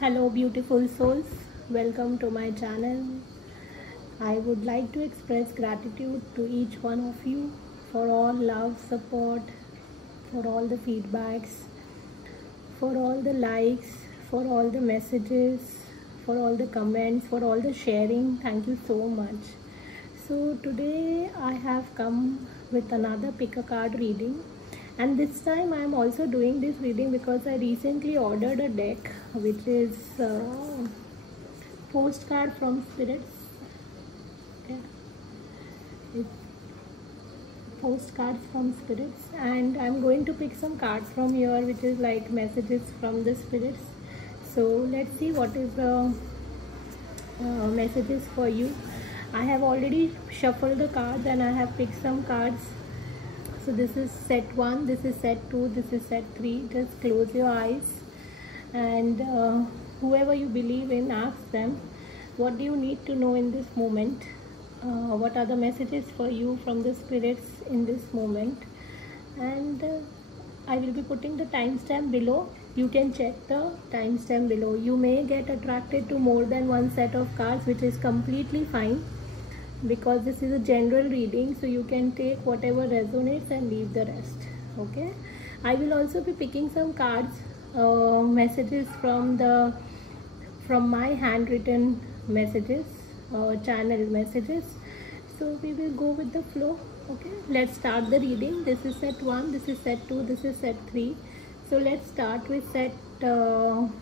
Hello beautiful souls, welcome to my channel. I would like to express gratitude to each one of you for all love, support, for all the feedbacks, for all the likes, for all the messages, for all the comments, for all the sharing. Thank you so much. So today I have come with another pick a card reading, and this time I am also doing this reading because I recently ordered a deck which is postcard from spirits. It's postcards from spirits, and I'm going to pick some cards from here which is like messages from the spirits. So let's see what is the messages for you. I have already shuffled the cards and I have picked some cards. So this is set 1, this is set 2, this is set 3. Just close your eyes and whoever you believe in, ask them, what do you need to know in this moment? What are the messages for you from the spirits in this moment? And I will be putting the timestamp below. You can check the timestamp below. You may get attracted to more than one set of cards, which is completely fine, because this is a general reading, so you can take whatever resonates and leave the rest. Okay, I will also be picking some cards, messages from my handwritten messages, channel messages. So we will go with the flow. Okay, let's start the reading. This is set 1, this is set 2, this is set 3. So let's start with set 1.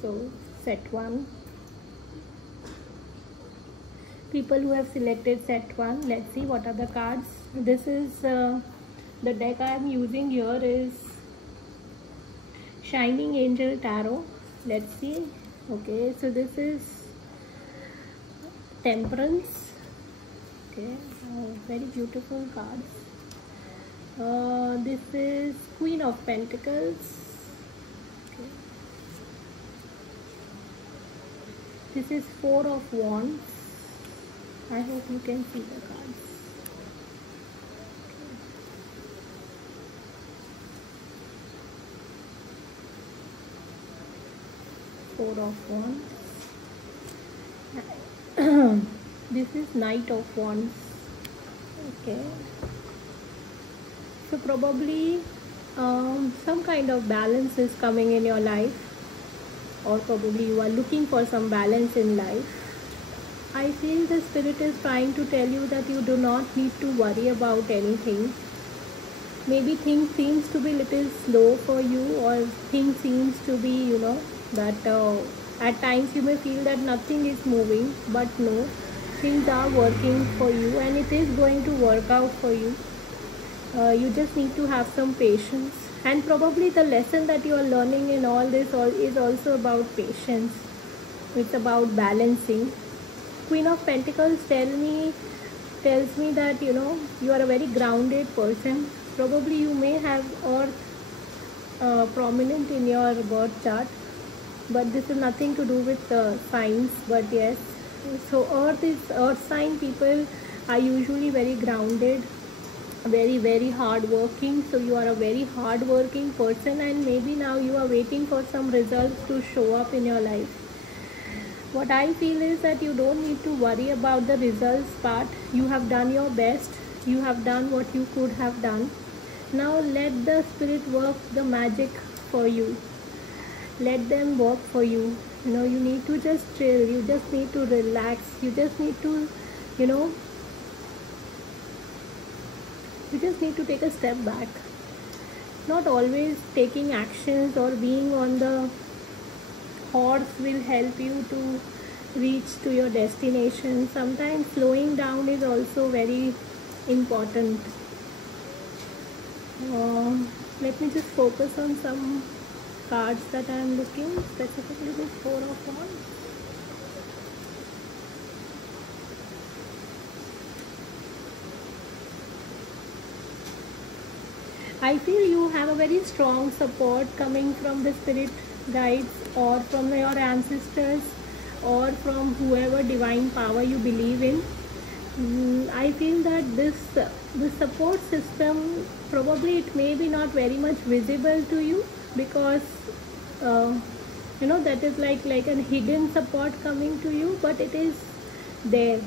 So set 1. People who have selected set 1, let's see what are the cards. This is the deck I am using here is Shining Angel Tarot. Let's see. Okay, so this is Temperance. Okay, very beautiful cards. This is Queen of Pentacles. Okay. This is Four of Wands. I hope you can see the cards. Four of Wands. This is Knight of Wands. Okay. So probably some kind of balance is coming in your life, or probably you are looking for some balance in life. I feel the spirit is trying to tell you that you do not need to worry about anything. Maybe things seems to be little slow for you, or things seems to be, that at times you may feel that nothing is moving, but no, things are working for you and it is going to work out for you. You just need to have some patience, and probably the lesson that you are learning in all this is also about patience. It's about balancing. Queen of Pentacles tells me that you are a very grounded person. Probably you may have Earth prominent in your birth chart, but this is nothing to do with signs. But yes, so Earth sign people are usually very grounded, very, very hard working. So you are a very hard working person, and maybe now you are waiting for some results to show up in your life. What I feel is that you don't need to worry about the results part. You have done your best. You have done what you could have done. Now let the spirit work the magic for you. Let them work for you. You need to just chill. You just need to relax. You just need to, you just need to take a step back. Not always taking actions or being on the horse will help you to reach to your destination. Sometimes slowing down is also very important. Let me just focus on some cards that I am looking, specifically this Four of Wands. I feel you have a very strong support coming from the spirit guides, or from your ancestors, or from whoever divine power you believe in. I feel that this support system, probably it may be not very much visible to you, because uh, that is like a hidden support coming to you, but it is there.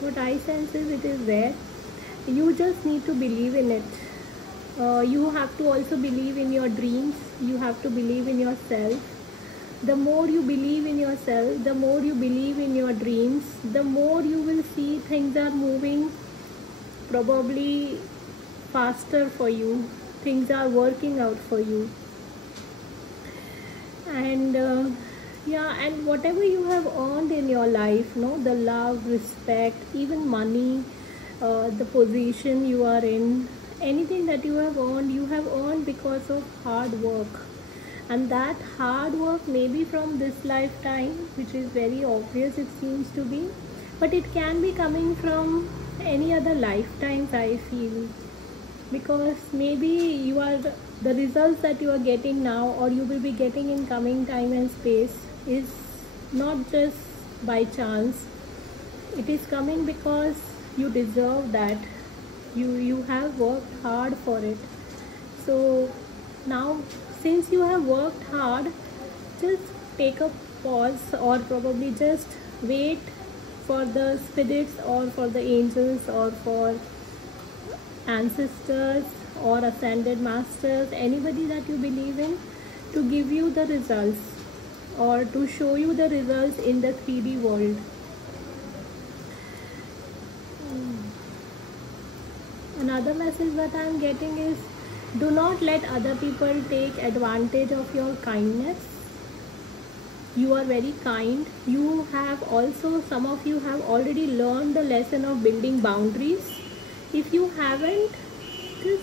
What I sense is it is there. You just need to believe in it. You have to also believe in your dreams. You have to believe in yourself. The more you believe in yourself, the more you believe in your dreams, the more you will see things are moving probably faster for you. Things are working out for you. And and whatever you have earned in your life, the love, respect, even money, the position you are in, anything that you have earned because of hard work. And that hard work may be from this lifetime, which is very obvious, it seems to be, but it can be coming from any other lifetimes, I feel. Because maybe you are the results that you are getting now, or you will be getting in coming time and space, is not just by chance. It is coming because you deserve that. You have worked hard for it. So now, since you have worked hard, just take a pause, or probably just wait for the spirits, or for the angels, or for ancestors, or ascended masters, anybody that you believe in, to give you the results, or to show you the results in the 3D world. Another message that I am getting is, do not let other people take advantage of your kindness. You are very kind. You have also, some of you have already learned the lesson of building boundaries. If you haven't, just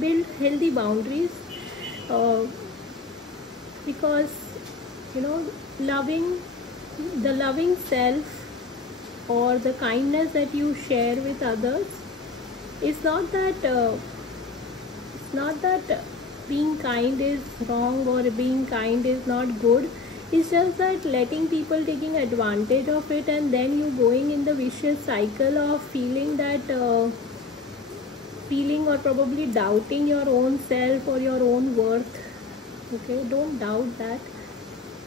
build healthy boundaries, because the loving self, or the kindness that you share with others, it's not that being kind is wrong, or being kind is not good. It's just that letting people taking advantage of it, and then you going in the vicious cycle of feeling or probably doubting your own self or your own worth. Okay, don't doubt that.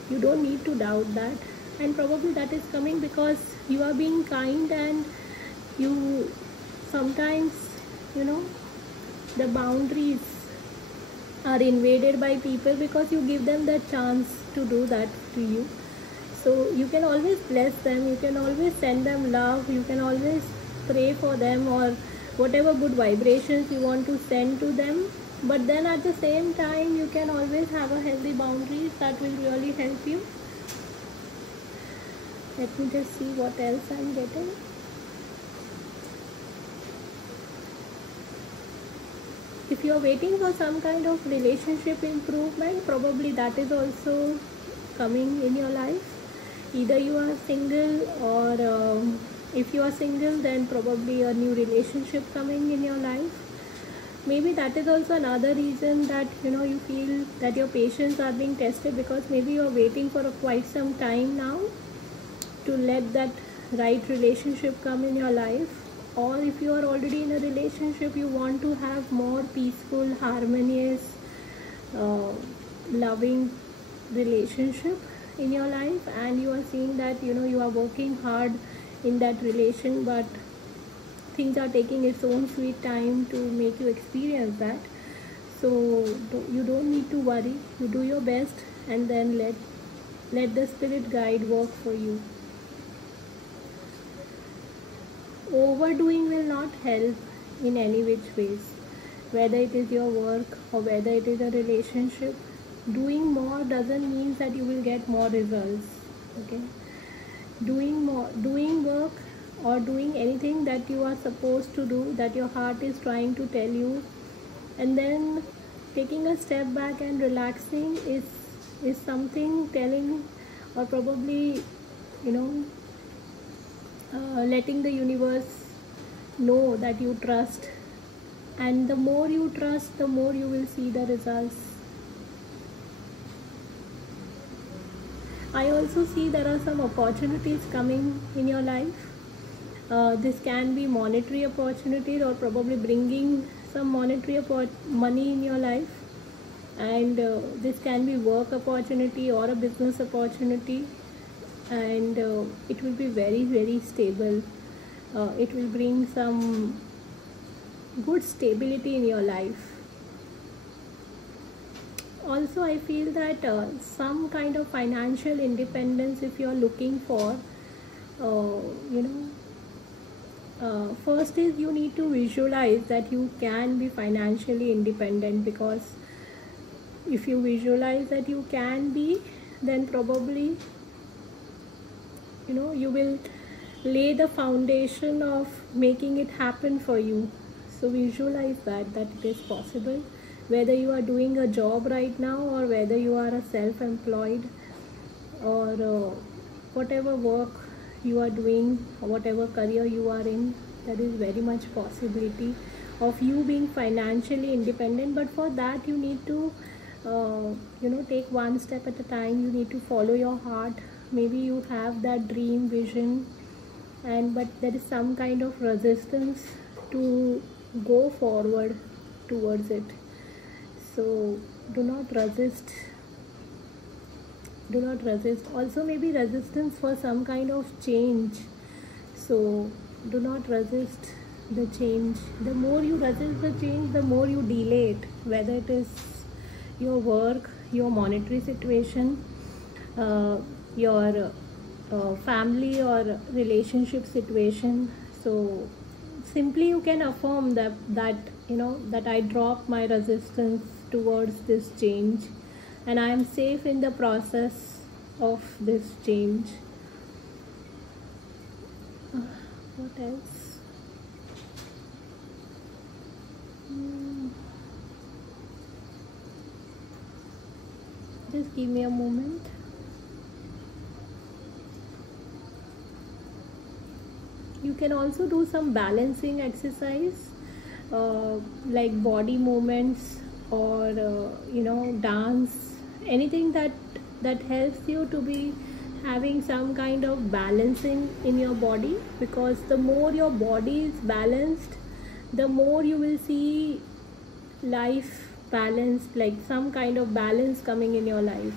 You don't need to doubt that. And probably that is coming because you are being kind, and you sometimes, the boundaries are invaded by people because you give them the chance to do that to you. So you can always bless them, you can always send them love, you can always pray for them, or whatever good vibrations you want to send to them. But then at the same time, you can always have a healthy boundaries that will really help you. Let me just see what else I'm getting. If you are waiting for some kind of relationship improvement, probably that is also coming in your life. Either you are single, or if you are single, then probably a new relationship coming in your life. Maybe that is also another reason that you feel that your patience are being tested, because maybe you are waiting for quite some time now to let that right relationship come in your life. Or if you are already in a relationship, you want to have more peaceful, harmonious, loving relationship in your life, and you are seeing that you are working hard in that relation, but things are taking its own sweet time to make you experience that. So you don't need to worry. You do your best, and then let the spirit guide work for you. Overdoing will not help in any which ways, whether it is your work or whether it is a relationship. Doing more doesn't mean that you will get more results. Okay, doing work, or doing anything that you are supposed to do, that your heart is trying to tell you, and then taking a step back and relaxing is something telling, or probably letting the universe know that you trust. And the more you trust, the more you will see the results. I also see there are some opportunities coming in your life. This can be monetary opportunities, or probably bringing some monetary money in your life. And this can be work opportunity or a business opportunity, and it will be very, very stable. It will bring some good stability in your life. Also, I feel that some kind of financial independence, if you are looking for, first is you need to visualize that you can be financially independent, because if you visualize that you can be, then probably you will lay the foundation of making it happen for you. So visualize that it is possible, whether you are doing a job right now, or whether you are a self-employed, or whatever work you are doing, or whatever career you are in, there is very much possibility of you being financially independent. But for that you need to take one step at a time. You need to follow your heart. Maybe you have that dream vision, but there is some kind of resistance to go forward towards it. So do not resist. Also, maybe resistance for some kind of change. So do not resist the change. The more you resist the change, the more you delay it, whether it is your work, your monetary situation, your family or relationship situation. So simply you can affirm that I drop my resistance towards this change, and I am safe in the process of this change. What else? Just give me a moment. You can also do some balancing exercise, like body movements, or dance, anything that helps you to be having some kind of balancing in your body, because the more your body is balanced, the more you will see life balanced, like some kind of balance coming in your life,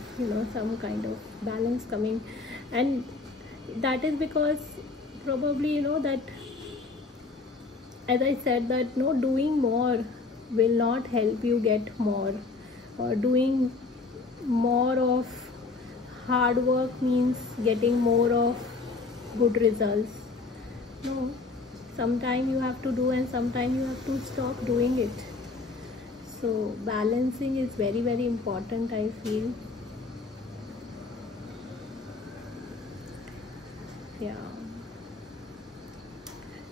some kind of balance coming. And that is because probably that, as I said, that doing more will not help you get more, or doing more of hard work means getting more of good results. No, sometime you have to do, and sometime you have to stop doing it. So balancing is very, very important, I feel. Yeah.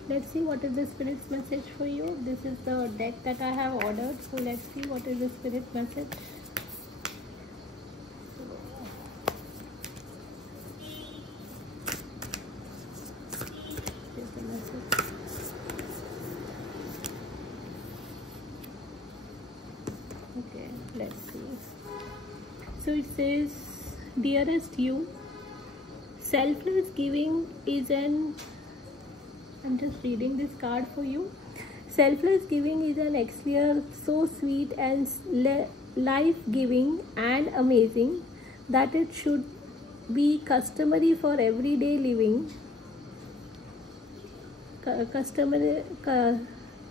Let's see what is the spirit's message for you. This is the deck that I have ordered. So let's see what is the spirit message. Okay, let's see. So it says, dearest you, selfless giving is I'm just reading this card for you. Selfless giving is an elixir so sweet and life-giving and amazing that it should be customary for everyday living.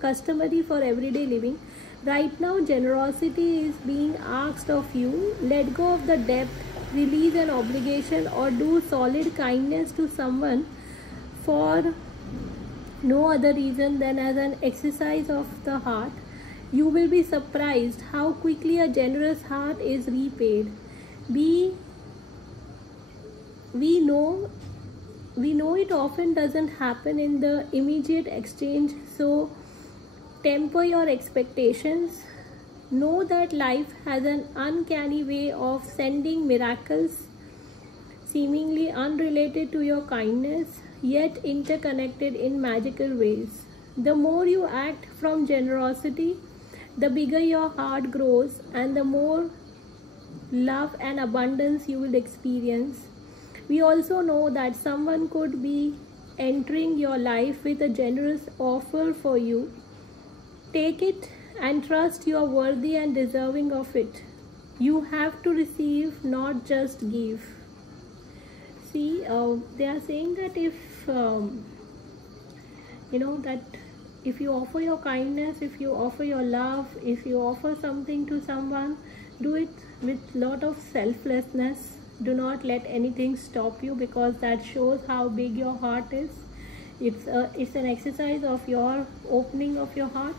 Customary for everyday living. Right now, generosity is being asked of you. Let go of the debt, release an obligation, or do solid kindness to someone for no other reason than as an exercise of the heart. You will be surprised how quickly a generous heart is repaid. We know it often doesn't happen in the immediate exchange, so temper your expectations. Know that life has an uncanny way of sending miracles seemingly unrelated to your kindness, yet interconnected in magical ways. The more you act from generosity, the bigger your heart grows, and the more love and abundance you will experience. We also know that someone could be entering your life with a generous offer for you. Take it and trust you are worthy and deserving of it. You have to receive, not just give. See, they are saying that if that if you offer your kindness, if you offer your love, if you offer something to someone, do it with lot of selflessness. Do not let anything stop you, because that shows how big your heart is. It's an exercise of your opening of your heart.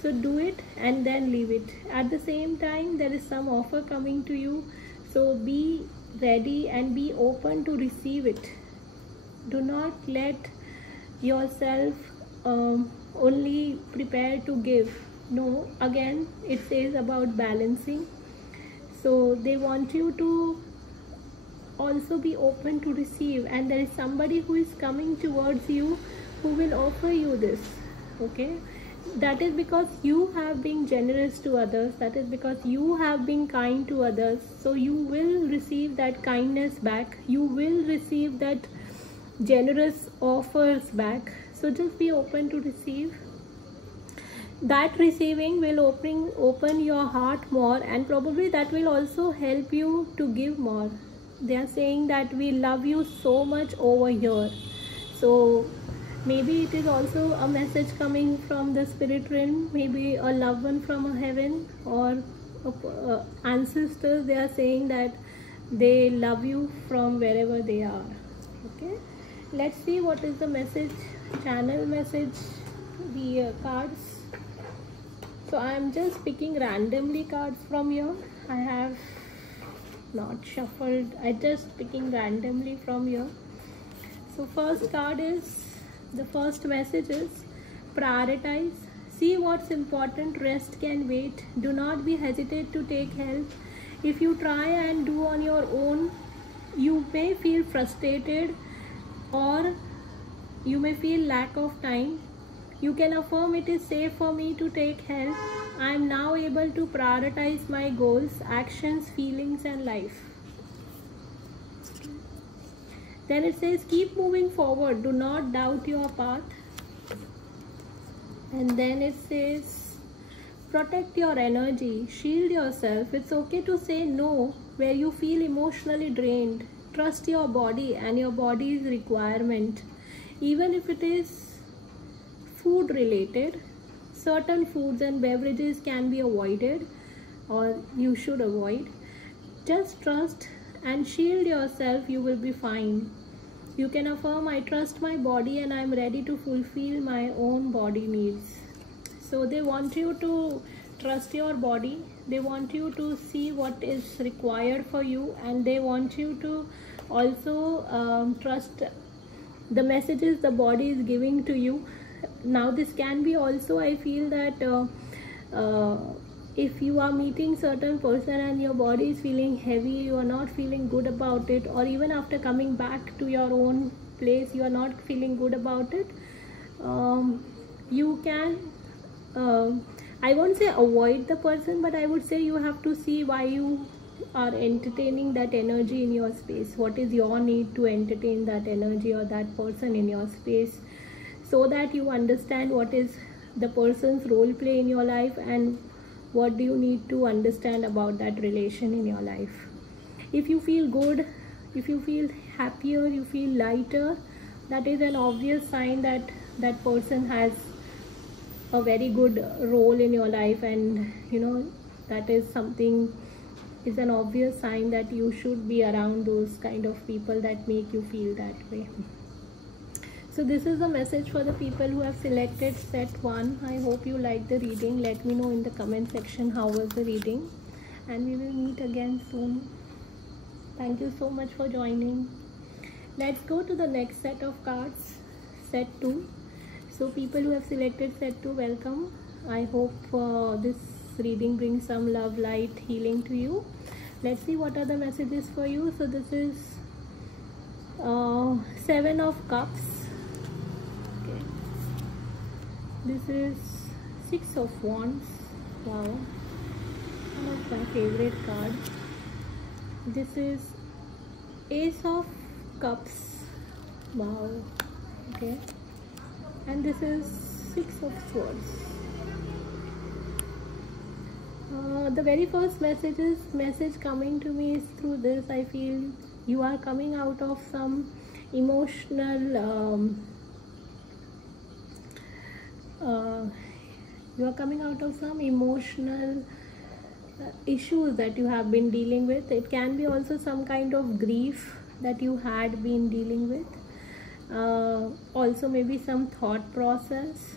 So do it and then leave it. At the same time, there is some offer coming to you, so be ready and be open to receive it. Do not let yourself only prepare to give. No, again it says about balancing. So they want you to also be open to receive, and there is somebody who is coming towards you who will offer you this. Okay, that is because you have been generous to others, that is because you have been kind to others. So you will receive that kindness back, you will receive that generous offers back. So just be open to receive. That receiving will open your heart more, and probably that will also help you to give more. They are saying that we love you so much over here. So maybe it is also a message coming from the spirit realm, maybe a loved one from a heaven, or ancestors. They are saying that they love you from wherever they are. Okay, let's see what is the message, channel message, the cards. So I am just picking randomly cards from here. I have not shuffled, I just picking randomly from here. So first card is, the first message is prioritize. See what's important, rest can wait. Do not be hesitate to take help. If you try and do on your own, you may feel frustrated, or you may feel lack of time. You can affirm, it is safe for me to take help. I am now able to prioritize my goals, actions, feelings and life. Then it says keep moving forward, do not doubt your path. And then it says protect your energy, shield yourself. It's okay to say no where you feel emotionally drained. Trust your body and your body's requirement. Even if it is food related, certain foods and beverages can be avoided, or you should avoid. Just trust and shield yourself, you will be fine. You can affirm, I trust my body and I am ready to fulfill my own body needs. So they want you to trust your body, they want you to see what is required for you, and they want you to also trust the messages the body is giving to you. Now this can be also, I feel that if you are meeting certain person and your body is feeling heavy, you are not feeling good about it, or even after coming back to your own place you are not feeling good about it, you can I won't say avoid the person, but I would say you have to see why you are entertaining that energy in your space. What is your need to entertain that energy or that person in your space, so that you understand what is the person's role play in your life and what do you need to understand about that relation in your life. If you feel good, if you feel happier, you feel lighter, that is an obvious sign that that person has a very good role in your life, and that is something, is an obvious sign that you should be around those kind of people that make you feel that way. So this is the message for the people who have selected set 1. I hope you liked the reading. Let me know in the comment section how was the reading, and we will meet again soon. Thank you so much for joining. Let's go to the next set of cards, set 2. So people who have selected set 2, welcome. I hope this reading brings some love, light, healing to you. Let's see what are the messages for you. So this is 7 of Cups. This is 6 of Wands. Wow, one of my favorite cards. This is Ace of Cups. Wow. Okay, and this is Six of Swords. The very first message coming to me is through this. I feel you are coming out of some emotional issues that you have been dealing with. It can be also some kind of grief that you had been dealing with. Also maybe some thought process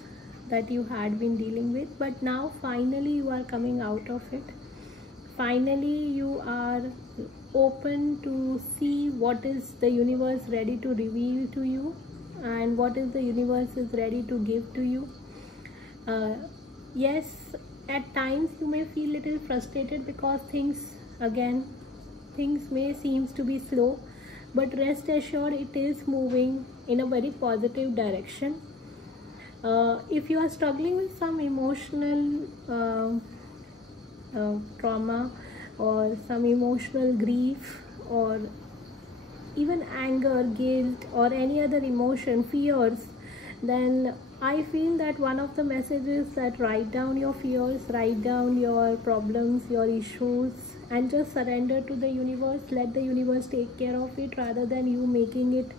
that you had been dealing with, but now finally you are coming out of it. Finally you are open to see what is the universe ready to reveal to you, and what is the universe is ready to give to you. Yes, at times you may feel a little frustrated because things may seem to be slow, but rest assured it is moving in a very positive direction. If you are struggling with some emotional trauma or some emotional grief or even anger, guilt or any other emotion, fears, then I feel that one of the messages that write down your fears, write down your problems, your issues, and just surrender to the universe. Let the universe take care of it rather than you making it,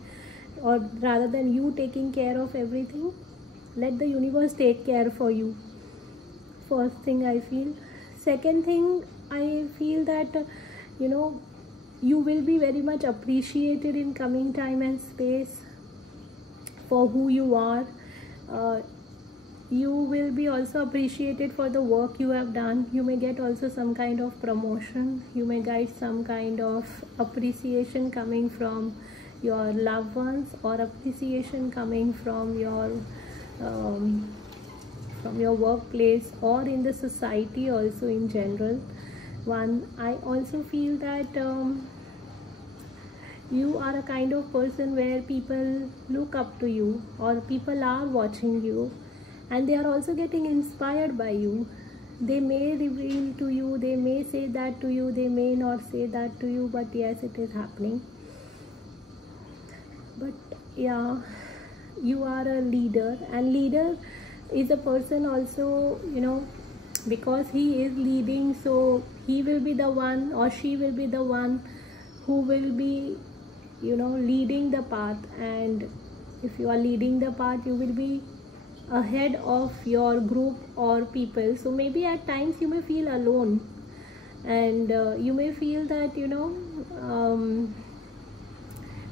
or rather than you taking care of everything. Let the universe take care for you. First thing I feel. Second thing, I feel that you will be very much appreciated in coming time and space for who you are. You will be also appreciated for the work you have done. You may get also some kind of promotion. You may get some kind of appreciation coming from your loved ones, or appreciation coming from your workplace or in the society also in general. I also feel that you are a kind of person where people look up to you, or people are watching you, and they are also getting inspired by you. They may reveal to you, they may say that to you, they may not say that to you, but yes, it is happening. But yeah, you are a leader, and leader is a person also, because he is leading, so he will be the one, or she will be the one who will be leading the path. And if you are leading the path, you will be ahead of your group or people. So maybe at times you may feel alone, and you may feel that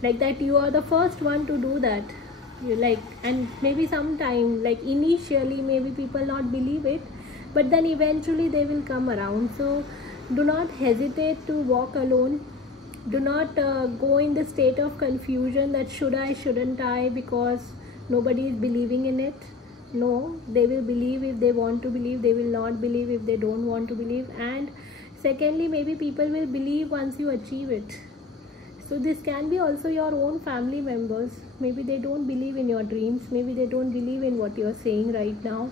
like that you are the first one to do that. And maybe sometime, like initially maybe people not believe it, but then eventually they will come around. So do not hesitate to walk alone. Do not go in the state of confusion that should I, shouldn't I, because nobody is believing in it. No, they will believe if they want to believe. They will not believe if they don't want to believe. And secondly, maybe people will believe once you achieve it. So this can be also your own family members. Maybe they don't believe in your dreams. Maybe they don't believe in what you are saying right now.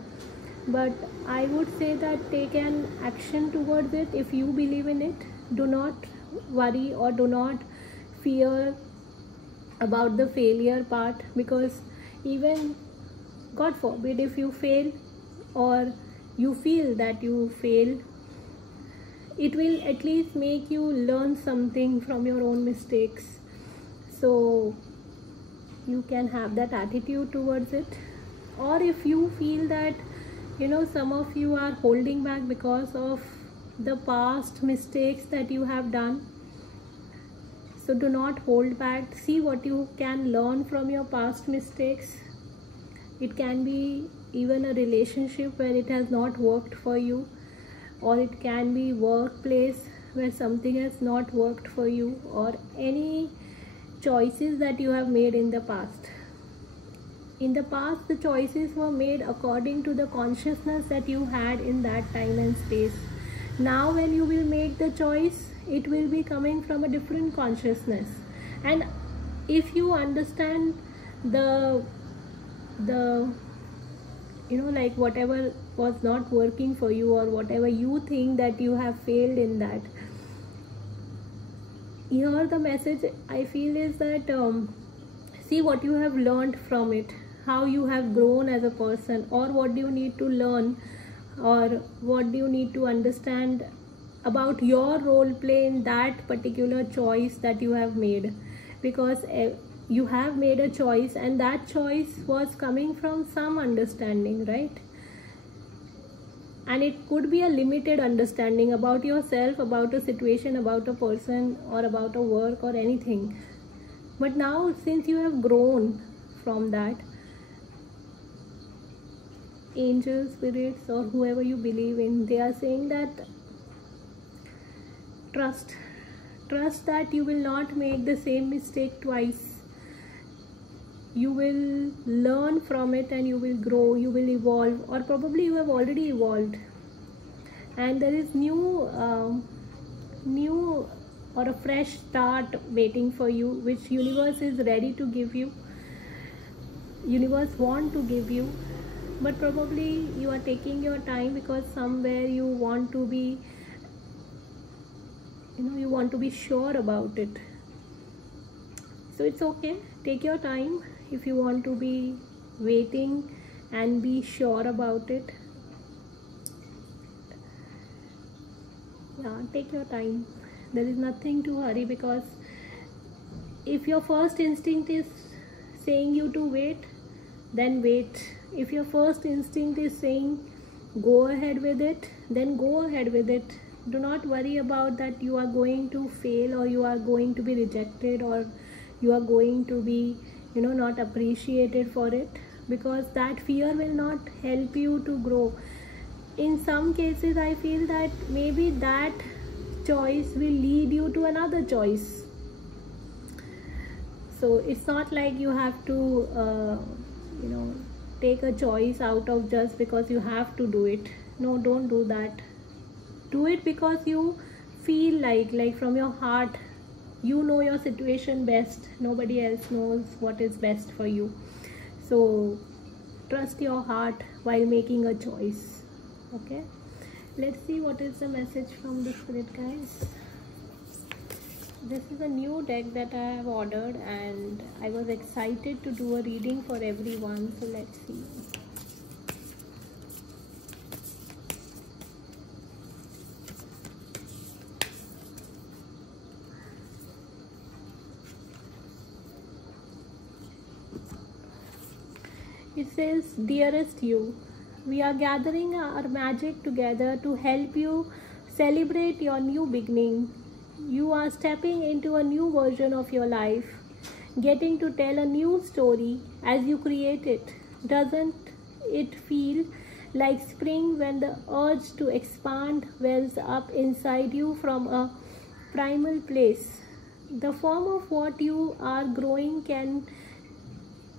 But I would say that take an action towards it if you believe in it. Do not worry or do not fear about the failure part, because even God forbid if you fail, or you feel that you fail, it will at least make you learn something from your own mistakes. So you can have that attitude towards it. Or if you feel that some of you are holding back because of the past mistakes that you have done, so do not hold back. See what you can learn from your past mistakes. It can be even a relationship where it has not worked for you, or it can be workplace where something has not worked for you, or any choices that you have made in the past. In the past, the choices were made according to the consciousness that you had in that time and space. Now when you will make the choice, it will be coming from a different consciousness. And if you understand the like whatever was not working for you, or whatever you think that you have failed in that, here the message I feel is that See what you have learned from it, how you have grown as a person, or what do you need to learn, or what do you need to understand about your role play in that particular choice that you have made. Because you have made a choice, and that choice was coming from some understanding, right? And it could be a limited understanding about yourself, about a situation, about a person, or about a work or anything. But now, since you have grown from that, angels, spirits, or whoever you believe in, they are saying that trust that you will not make the same mistake twice. You will learn from it and you will grow, you will evolve, or probably you have already evolved, and there is new or a fresh start waiting for you, which universe is ready to give you, universe want to give you. But probably you are taking your time because somewhere you want to be, you want to be sure about it. So it's okay, take your time. If you want to be waiting and be sure about it, yeah, take your time. There is nothing to hurry, because if your first instinct is saying you to wait, then wait. If your first instinct is saying go ahead with it, then go ahead with it. Do not worry about that you are going to fail, or you are going to be rejected, or you are going to be not appreciated for it, because that fear will not help you to grow. In some cases, I feel that maybe that choice will lead you to another choice. So it's not like you have to take a choice out of just because you have to do it. No, don't do that. Do it because you feel like from your heart. You know your situation best. Nobody else knows what is best for you. So trust your heart while making a choice. Okay, let's see what is the message from the spirit guys. This is a new deck that I have ordered, and I was excited to do a reading for everyone. So let's see. It says, dearest you, we are gathering our magic together to help you celebrate your new beginning. You are stepping into a new version of your life, getting to tell a new story as you create it. Doesn't it feel like spring when the urge to expand wells up inside you from a primal place? The form of what you are growing can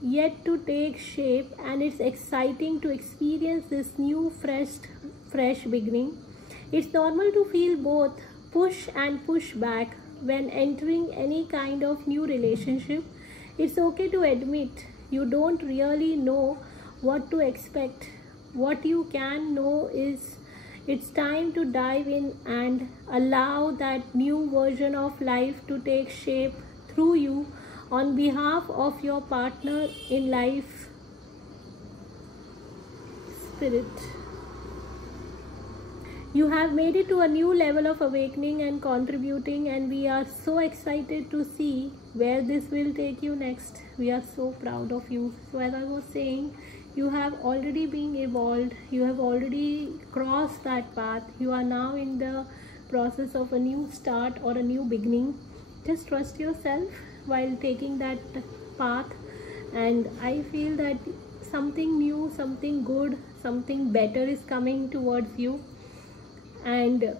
yet to take shape, and it's exciting to experience this new fresh beginning. It's normal to feel both push and push back when entering any kind of new relationship. It's okay to admit you don't really know what to expect. What you can know is it's time to dive in and allow that new version of life to take shape through you on behalf of your partner in life, spirit. You have made it to a new level of awakening and contributing, and we are so excited to see where this will take you next. We are so proud of you. So as I was saying, you have already been evolved. You have already crossed that path. You are now in the process of a new start or a new beginning. Just trust yourself while taking that path, and I feel that something new, something good, something better is coming towards you, and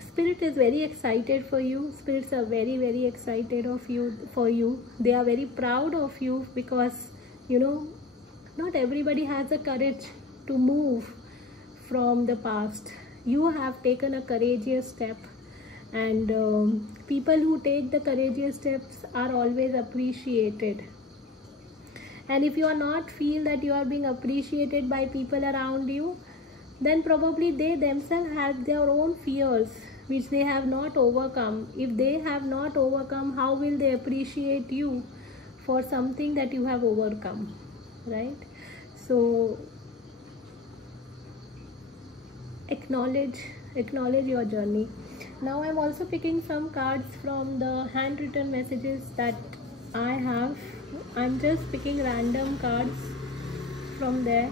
spirit is very excited for you. Spirits are very excited for you. They are very proud of you, because not everybody has the courage to move from the past. You have taken a courageous step, and people who take the courageous steps are always appreciated. And if you are not feel that you are being appreciated by people around you, then probably they themselves have their own fears which they have not overcome. If they have not overcome, how will they appreciate you for something that you have overcome, right? So acknowledge your journey. Now I'm also picking some cards from the handwritten messages that I have. I'm just picking random cards from there.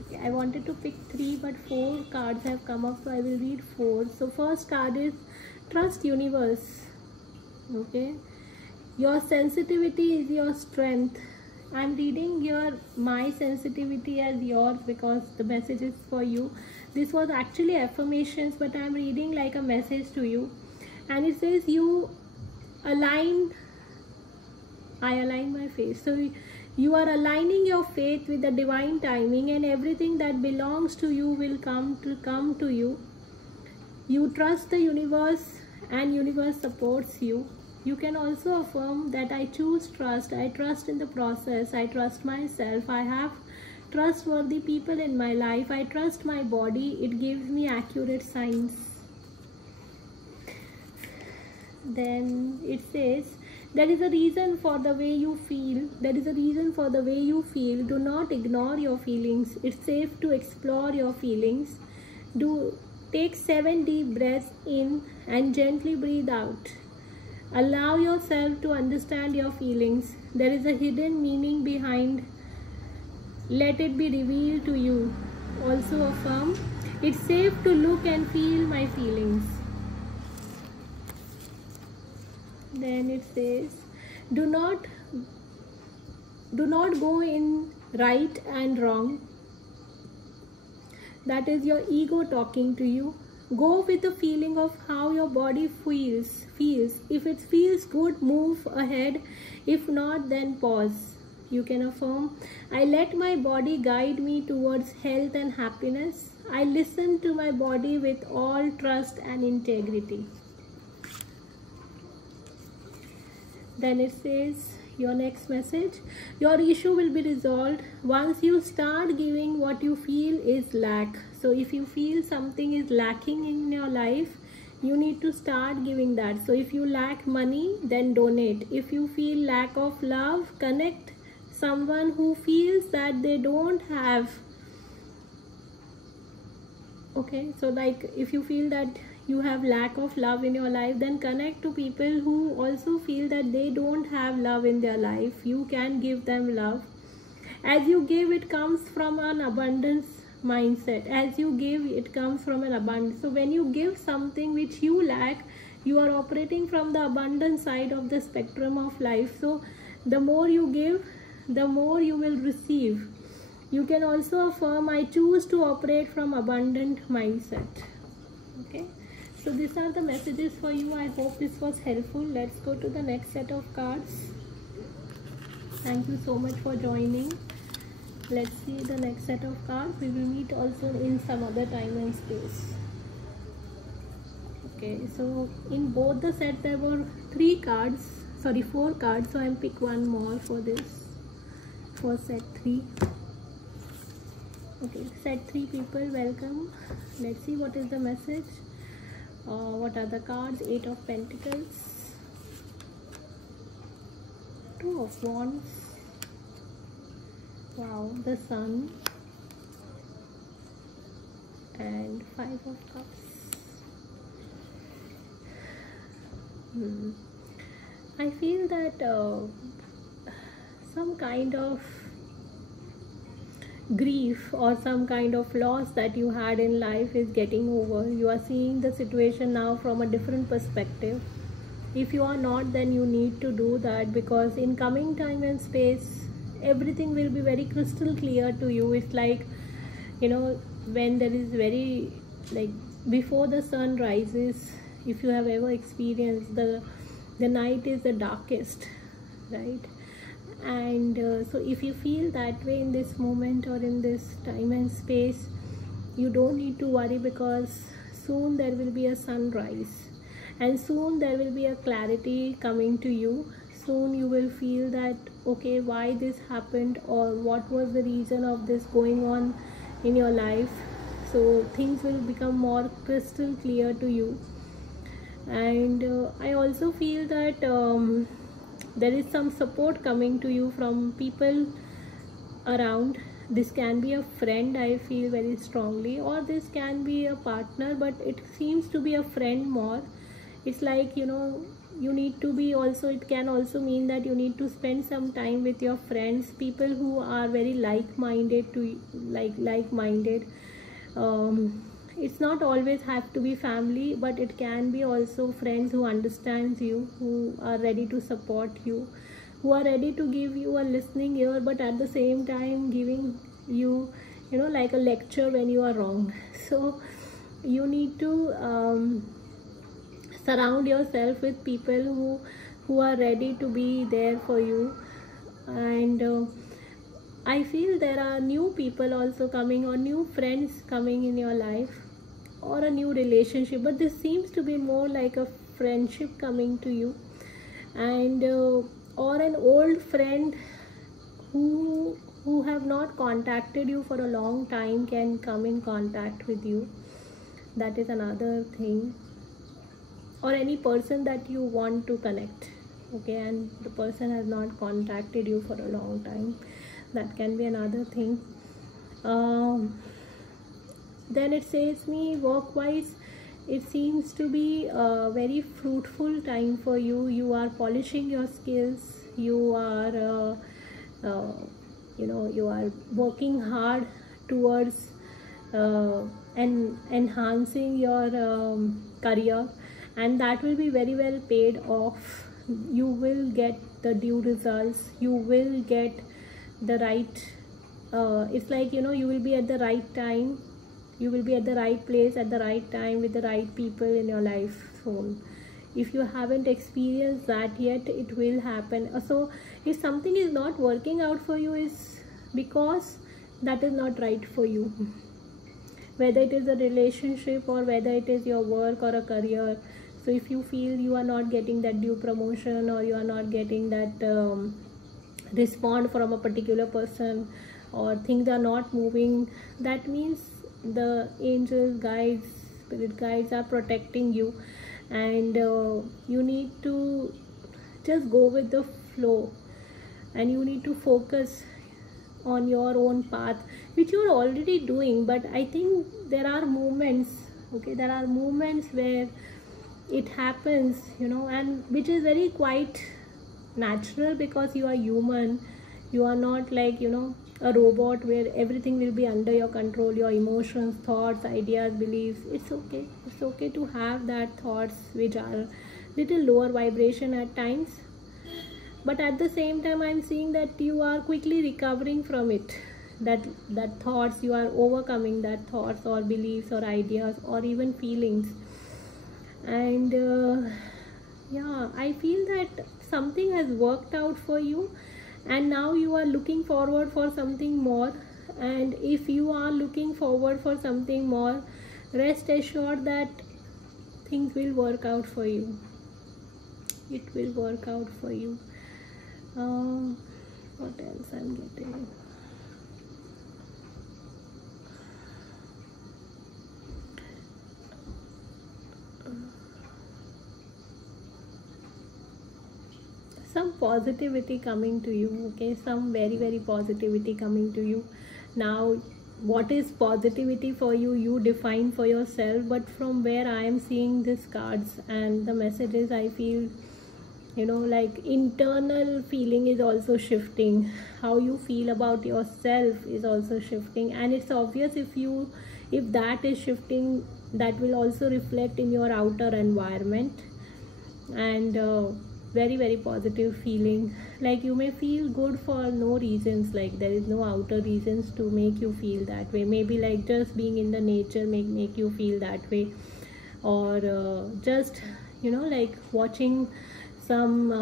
Okay, I wanted to pick 3 but 4 cards have come up, so I will read 4. So first card is trust universe. Okay, your sensitivity is your strength. I'm reading your my sensitivity as yours because the message is for you. This was actually affirmations, but I'm reading like a message to you. And it says you align, I align my face. So you are aligning your faith with the divine timing, and everything that belongs to you will come to you. You trust the universe and universe supports you. You can also affirm that I choose trust. I trust in the process. I trust myself. I have trustworthy people in my life. I trust my body. It gives me accurate signs. Then it says, there is a reason for the way you feel. There is a reason for the way you feel. Do not ignore your feelings. It's safe to explore your feelings. Take 7 deep breaths in and gently breathe out. Allow yourself to understand your feelings. There is a hidden meaning behind. Let it be revealed to you. Also affirm, it's safe to look and feel my feelings. Then it says, do not go in right and wrong. That is your ego talking to you. Go with the feeling of how your body feels. If it feels good, move ahead. If not, then pause. You can affirm, I let my body guide me towards health and happiness. I listen to my body with all trust and integrity. Then it says, your next message, your issue will be resolved once you start giving what you feel is lack. So if you feel something is lacking in your life, you need to start giving that. So if you lack money, then donate. If you feel lack of love, connect someone who feels that they don't have. Okay, so like if you feel that you have lack of love in your life, then connect to people who also feel that they don't have love in their life. You can give them love. As you give, it comes from an abundance mindset. As you give, it comes from an abundance. So when you give something which you lack, you are operating from the abundance side of the spectrum of life. So the more you give, the more you will receive. You can also affirm, I choose to operate from abundant mindset. Okay, so these are the messages for you. I hope this was helpful. Let's go to the next set of cards. Thank you so much for joining. Let's see the next set of cards. We will meet also in some other time and space. Okay, so in both the sets there were 4 cards. So I'll pick one more for this, for set 3. Okay, set 3 people, welcome. Let's see what is the message. What are the cards? 8 of Pentacles, 2 of Wands, wow, the Sun, and 5 of Cups. I feel that some kind of grief or some kind of loss that you had in life is getting over. You are seeing the situation now from a different perspective. If you are not, then you need to do that, because in coming time and space, everything will be very crystal clear to you. It's like, you know, when there is very, like, before the sun rises, if you have ever experienced, the night is the darkest, right? And so if you feel that way in this moment or in this time and space, you don't need to worry, because soon there will be a sunrise, and soon there will be a clarity coming to you. Soon you will feel that, okay, why this happened, or what was the reason of this going on in your life. So things will become more crystal clear to you. And I also feel that there is some support coming to you from people around. This can be a friend, I feel very strongly, or this can be a partner, but it seems to be a friend more. It's like, you know, you need to be also, it can also mean that you need to spend some time with your friends, people who are very like-minded to like-minded. It's not always have to be family, but it can be also friends who understands you, who are ready to support you, who are ready to give you a listening ear, but at the same time giving you, you know, like a lecture when you are wrong. So you need to surround yourself with people who are ready to be there for you. And I feel there are new people also coming, or new friends coming in your life, or a new relationship, but this seems to be more like a friendship coming to you. And or an old friend who have not contacted you for a long time can come in contact with you. That is another thing. Or any person that you want to connect, okay, and the person has not contacted you for a long time, that can be another thing. Then it says me, work wise, it seems to be a very fruitful time for you. You are polishing your skills, you are you know, you are working hard towards enhancing your career, and that will be very well paid off. You will get the due results, you will get the right it's like, you know, you will be at the right time, you will be at the right place at the right time with the right people in your life soon. If you haven't experienced that yet, it will happen. So if something is not working out for you, is because that is not right for you, whether it is a relationship or whether it is your work or a career. So if you feel you are not getting that due promotion, or you are not getting that respond from a particular person, or things are not moving, that means the angels, guides, spirit guides are protecting you. And you need to just go with the flow, and you need to focus on your own path, which you are already doing. But I think there are moments, okay, there are moments where it happens, you know, and which is very quite natural, because you are human. You are not like, you know, a robot where everything will be under your control, your emotions, thoughts, ideas, beliefs. It's okay, it's okay to have that thoughts which are little lower vibration at times, but at the same time I'm seeing that you are quickly recovering from it, that thoughts, you are overcoming that thoughts or beliefs or ideas or even feelings. And yeah, I feel that something has worked out for you, and now you are looking forward for something more. And if you are looking forward for something more, rest assured that things will work out for you. It will work out for you. What else I'm getting? Some positivity coming to you, okay, some very positivity coming to you. Now what is positivity for you, you define for yourself, but from where I am seeing these cards and the messages, I feel, you know, like internal feeling is also shifting. How you feel about yourself is also shifting, and it's obvious, if that is shifting, that will also reflect in your outer environment. And very positive feeling, like you may feel good for no reasons, like there is no outer reasons to make you feel that way. Maybe like just being in the nature make you feel that way, or just, you know, like watching some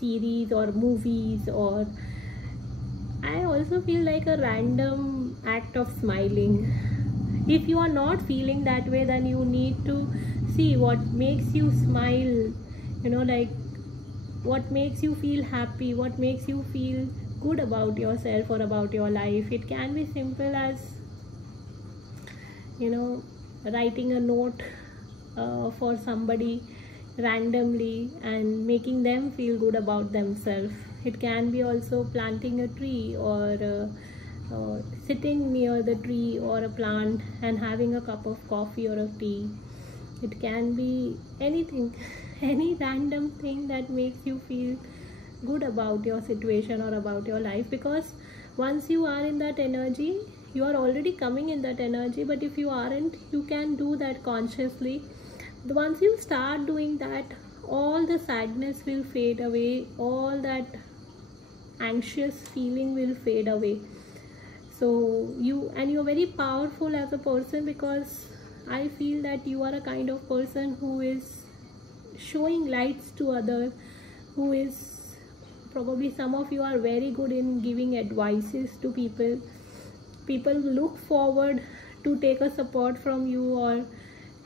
series or movies, or I also feel like a random act of smiling. If you are not feeling that way, then you need to see what makes you smile, you know, like what makes you feel happy, what makes you feel good about yourself or about your life. It can be simple as, you know, writing a note for somebody randomly and making them feel good about themselves. It can be also planting a tree, or sitting near the tree or a plant and having a cup of coffee or a tea. It can be anything, any random thing that makes you feel good about your situation or about your life. Because once you are in that energy, you are already coming in that energy. But if you aren't, you can do that consciously. Once you start doing that, all the sadness will fade away, all that anxious feeling will fade away. So you're very powerful as a person, because I feel that you are a kind of person who is showing lights to others, who is probably, some of you are very good in giving advices to people. People look forward to take a support from you or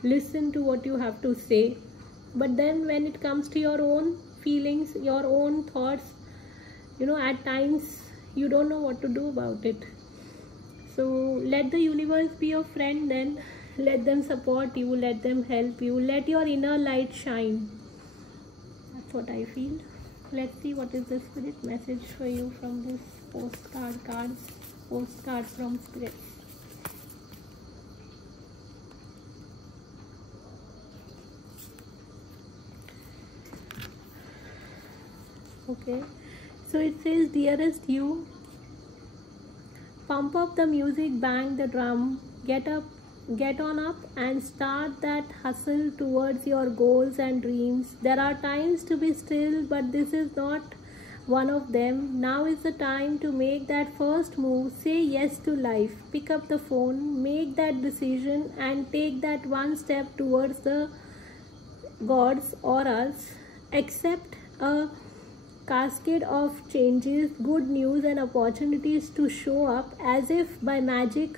listen to what you have to say. But then when it comes to your own feelings, your own thoughts, at times you don't know what to do about it. So let the universe be your friend then. Let them support you, let them help you, let your inner light shine. That's what I feel. Let's see what is the spirit message for you from this postcard from spirit. Okay, so it says, dearest you, pump up the music, bang the drum, get on up and start that hustle towards your goals and dreams. There are times to be still, but this is not one of them. Now is the time to make that first move. Say yes to life. Pick up the phone, make that decision, and take that one step towards the gods or us. Accept a cascade of changes, good news and opportunities to show up as if by magic.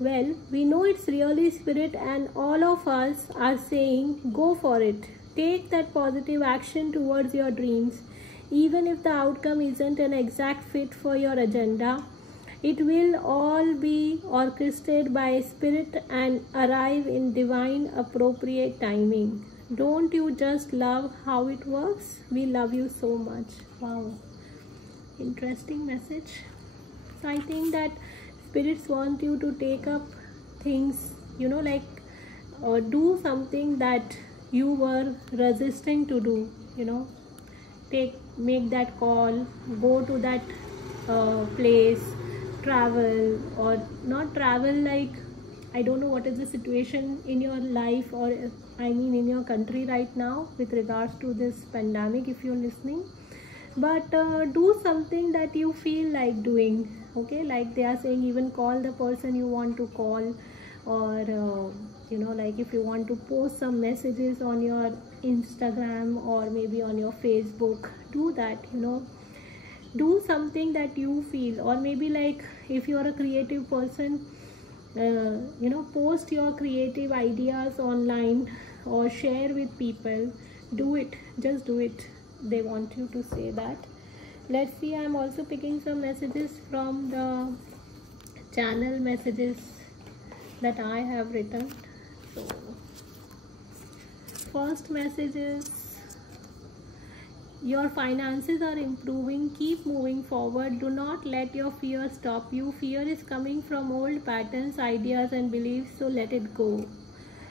Well, we know it's really spirit, and all of us are saying go for it. Take that positive action towards your dreams. Even if the outcome isn't an exact fit for your agenda, it will all be orchestrated by spirit and arrive in divine appropriate timing. Don't you just love how it works? We love you so much. Wow, interesting message. So I think that spirits want you to take up things, do something that you were resisting to do. Make that call, go to that place, travel or not travel. Like, I don't know what is the situation in your life, or in your country right now with regards to this pandemic, if you're listening. But do something that you feel like doing. Okay, like they are saying, even call the person you want to call, or if you want to post some messages on your Instagram or maybe on your Facebook, do that. Do something that you feel. Or maybe, like, if you are a creative person, post your creative ideas online or share with people. Do it, just do it. They want you to say that. Let's see, I'm also picking some messages from the channel messages that I have written. So first message is, your finances are improving. Keep moving forward. Do not let your fear stop you. Fear is coming from old patterns, ideas and beliefs, so let it go.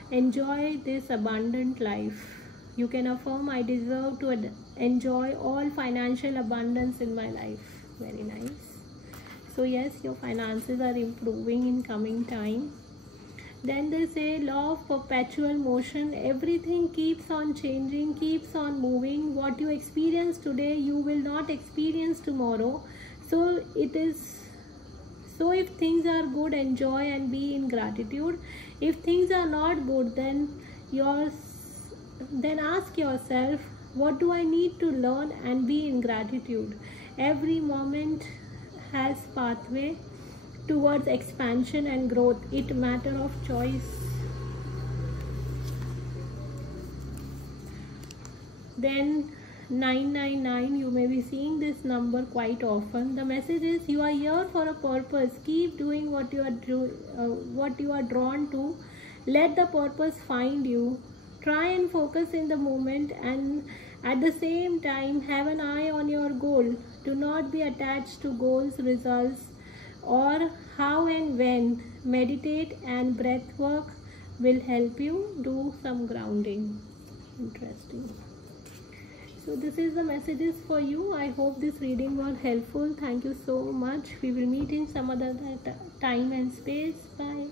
Enjoy this abundant life. You can affirm, I deserve to enjoy all financial abundance in my life. Very nice. So yes, your finances are improving in coming time. Then they say, law of perpetual motion. Everything keeps on changing, keeps on moving. What you experience today, you will not experience tomorrow. So if things are good, enjoy and be in gratitude. If things are not good, then ask yourself, what do I need to learn, and be in gratitude. Every moment has pathway towards expansion and growth. It matter of choice. Then 999, you may be seeing this number quite often. The message is, you are here for a purpose. Keep doing what you are drawn to. Let the purpose find you. Try and focus in the moment, and at the same time have an eye on your goal. Do not be attached to goals, results, or how and when. Meditate and breath work will help you do some grounding. Interesting. So this is the messages for you. I hope this reading was helpful. Thank you so much. We will meet in some other time and space. Bye.